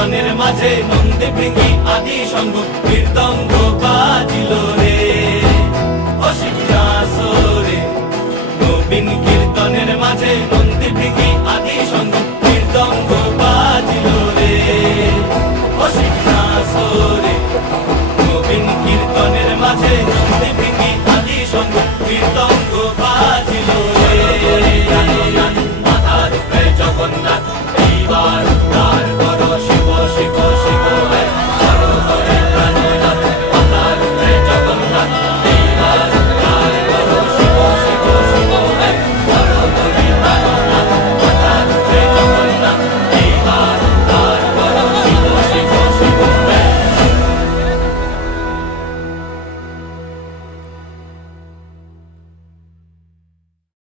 কীর্তনের মাঝে নন্দী ভৃঙ্গি আদি সঙ্গ মৃদঙ্গ বাজিল রে অশিক্ষাসরে নবীন কীর্তনের মাঝে নন্দী ভৃঙ্গি আদি সঙ্গ